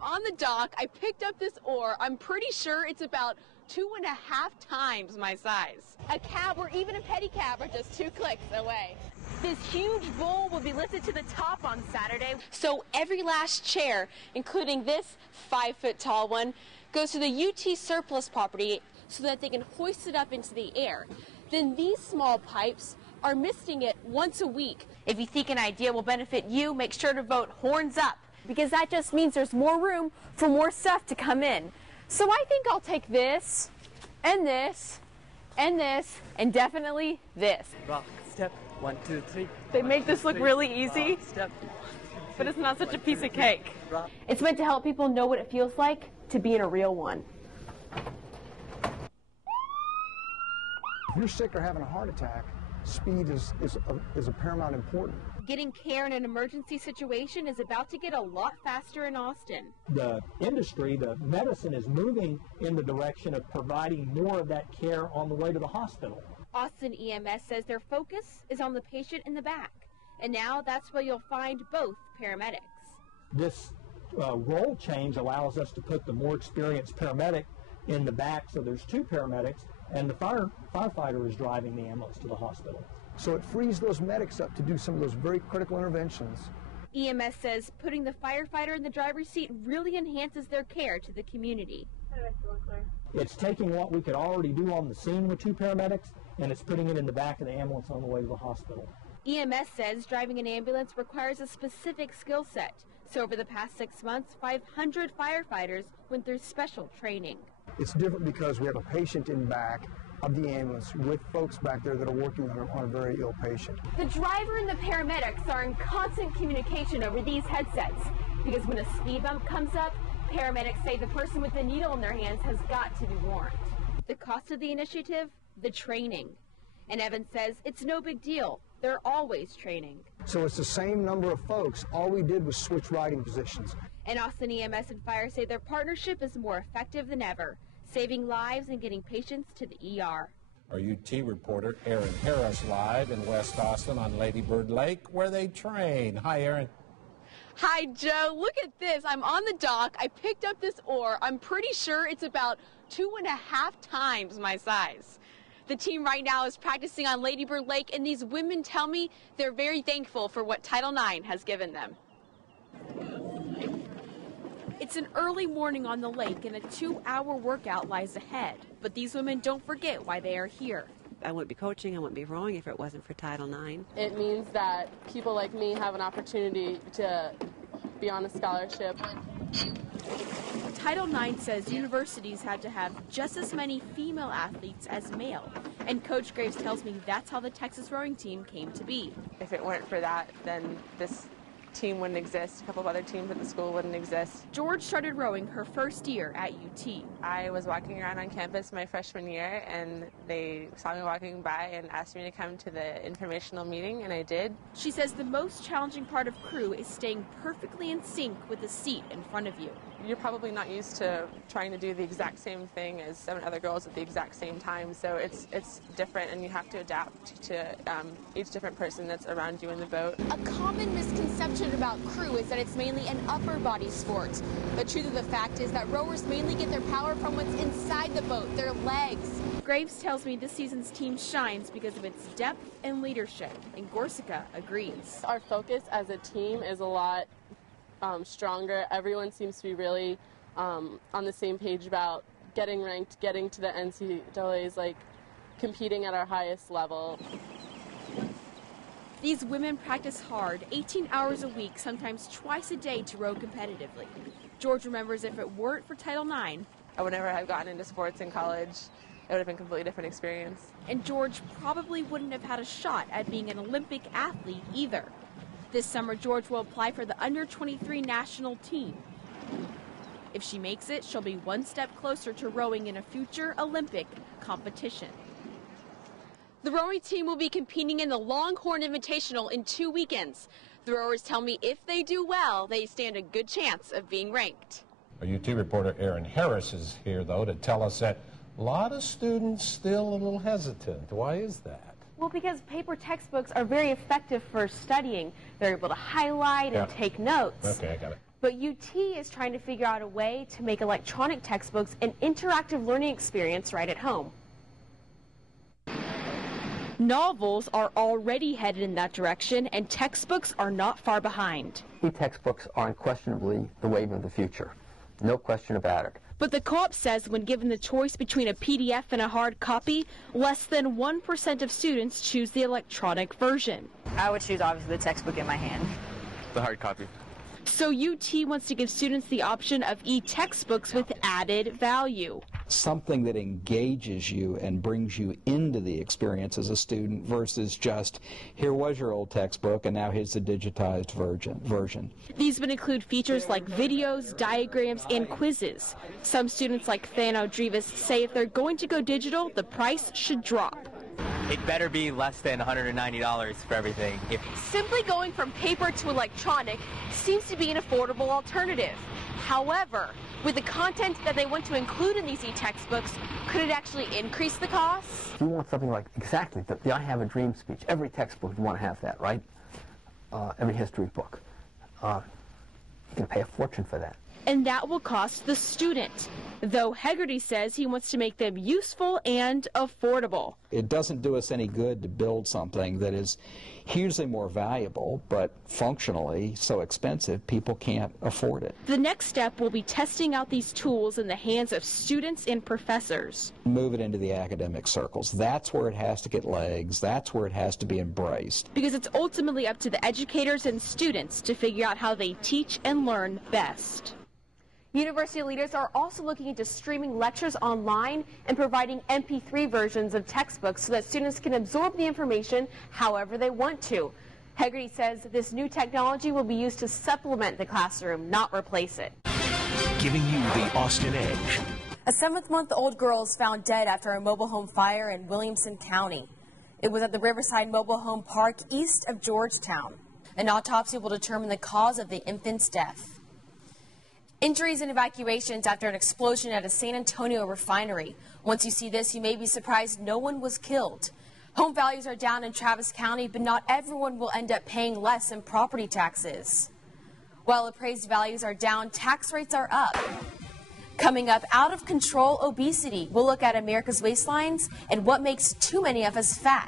I'm on the dock. I picked up this oar. I'm pretty sure it's about 2.5 times my size. A cab or even a pedicab are just 2 clicks away. This huge bowl will be lifted to the top on Saturday. So every last chair, including this 5-foot-tall one, goes to the UT surplus property so that they can hoist it up into the air. Then these small pipes are misting it once a week. If you think an idea will benefit you, make sure to vote horns up, because that just means there's more room for more stuff to come in. So I think I'll take this, and this, and this, and definitely this. Rock, step, 1, 2, 3. They make this look really easy, rock, step, but it's not such a piece of cake. rock. It's meant to help people know what it feels like to be in a real one. If you're sick or having a heart attack, speed is a paramount important. Getting care in an emergency situation is about to get a lot faster in Austin. The industry, the medicine, is moving in the direction of providing more of that care on the way to the hospital. Austin EMS says their focus is on the patient in the back, and now that's where you'll find both paramedics. This role change allows us to put the more experienced paramedic in the back, so there's 2 paramedics, and the firefighter is driving the ambulance to the hospital. So it frees those medics up to do some of those very critical interventions. EMS says putting the firefighter in the driver's seat really enhances their care to the community. It's taking what we could already do on the scene with 2 paramedics, and it's putting it in the back of the ambulance on the way to the hospital. EMS says driving an ambulance requires a specific skill set. So over the past 6 months, 500 firefighters went through special training. It's different because we have a patient in back of the ambulance with folks back there that are working on a very ill patient. The driver and the paramedics are in constant communication over these headsets because when a speed bump comes up, paramedics say the person with the needle in their hands has got to be warned. The cost of the initiative? The training. And Evan says it's no big deal. They're always training. So it's the same number of folks. All we did was switch riding positions. And Austin EMS and Fire say their partnership is more effective than ever, saving lives and getting patients to the ER. Our UT reporter Erin Harris live in West Austin on Lady Bird Lake, where they train. Hi, Erin. Hi, Joe. Look at this. I'm on the dock. I picked up this oar. I'm pretty sure it's about 2.5 times my size. The team right now is practicing on Lady Bird Lake, and these women tell me they're very thankful for what Title IX has given them. It's an early morning on the lake, and a 2-hour workout lies ahead. But these women don't forget why they are here. I wouldn't be coaching, I wouldn't be rowing if it wasn't for Title IX. It means that people like me have an opportunity to be on a scholarship. Title IX says universities had to have just as many female athletes as male. And Coach Graves tells me that's how the Texas rowing team came to be. If it weren't for that, then this team wouldn't exist. A couple of other teams at the school wouldn't exist. George started rowing her first year at UT. I was walking around on campus my freshman year, and they saw me walking by and asked me to come to the informational meeting, and I did. She says the most challenging part of crew is staying perfectly in sync with the seat in front of you. You're probably not used to trying to do the exact same thing as 7 other girls at the exact same time, so it's different, and you have to adapt to each different person that's around you in the boat. A common misconception about crew is that it's mainly an upper body sport. The truth of the fact is that rowers mainly get their power from what's inside the boat, their legs. Graves tells me this season's team shines because of its depth and leadership, and Gorsica agrees. Our focus as a team is a lot stronger. Everyone seems to be really on the same page about getting ranked, getting to the NCAAs, like competing at our highest level. These women practice hard, 18 hours a week, sometimes twice a day to row competitively. George remembers if it weren't for Title IX, I would never have gotten into sports in college. It would have been a completely different experience. And George probably wouldn't have had a shot at being an Olympic athlete either. This summer, George will apply for the under-23 national team. If she makes it, she'll be one step closer to rowing in a future Olympic competition. The rowing team will be competing in the Longhorn Invitational in 2 weekends. The rowers tell me if they do well, they stand a good chance of being ranked. Our UT reporter Erin Harris is here, though, to tell us that a lot of students still a little hesitant. Why is that? Well, because paper textbooks are very effective for studying. They're able to highlight and take notes. Okay, I got it. But UT is trying to figure out a way to make electronic textbooks an interactive learning experience right at home. Novels are already headed in that direction, and textbooks are not far behind. E-textbooks are unquestionably the wave of the future. No question about it. But the co-op says when given the choice between a PDF and a hard copy, less than 1% of students choose the electronic version. I would choose, obviously, the textbook in my hand. The hard copy. So UT wants to give students the option of e-textbooks with added value. Something that engages you and brings you into the experience as a student versus just, here was your old textbook and now here's the digitized version. These would include features like videos, diagrams, and quizzes. Some students like Thano Drevis say if they're going to go digital, the price should drop. It better be less than $190 for everything. Simply going from paper to electronic seems to be an affordable alternative. However, with the content that they want to include in these e-textbooks, could it actually increase the costs? If you want something like exactly the I Have a Dream speech, every textbook you want to have that, right? Every history book. You can pay a fortune for that. And that will cost the student, though Hegarty says he wants to make them useful and affordable. It doesn't do us any good to build something that is hugely more valuable, but functionally so expensive people can't afford it. The next step will be testing out these tools in the hands of students and professors. Move it into the academic circles. That's where it has to get legs. That's where it has to be embraced. Because it's ultimately up to the educators and students to figure out how they teach and learn best. University leaders are also looking into streaming lectures online and providing MP3 versions of textbooks so that students can absorb the information however they want to. Hegarty says this new technology will be used to supplement the classroom, not replace it. Giving you the Austin Edge. A 7-month-old girl is found dead after a mobile home fire in Williamson County. It was at the Riverside Mobile Home Park east of Georgetown. An autopsy will determine the cause of the infant's death. Injuries and evacuations after an explosion at a San Antonio refinery. Once you see this, you may be surprised no one was killed. Home values are down in Travis County, but not everyone will end up paying less in property taxes. While appraised values are down, tax rates are up. Coming up, out of control obesity. We'll look at America's waistlines and what makes too many of us fat.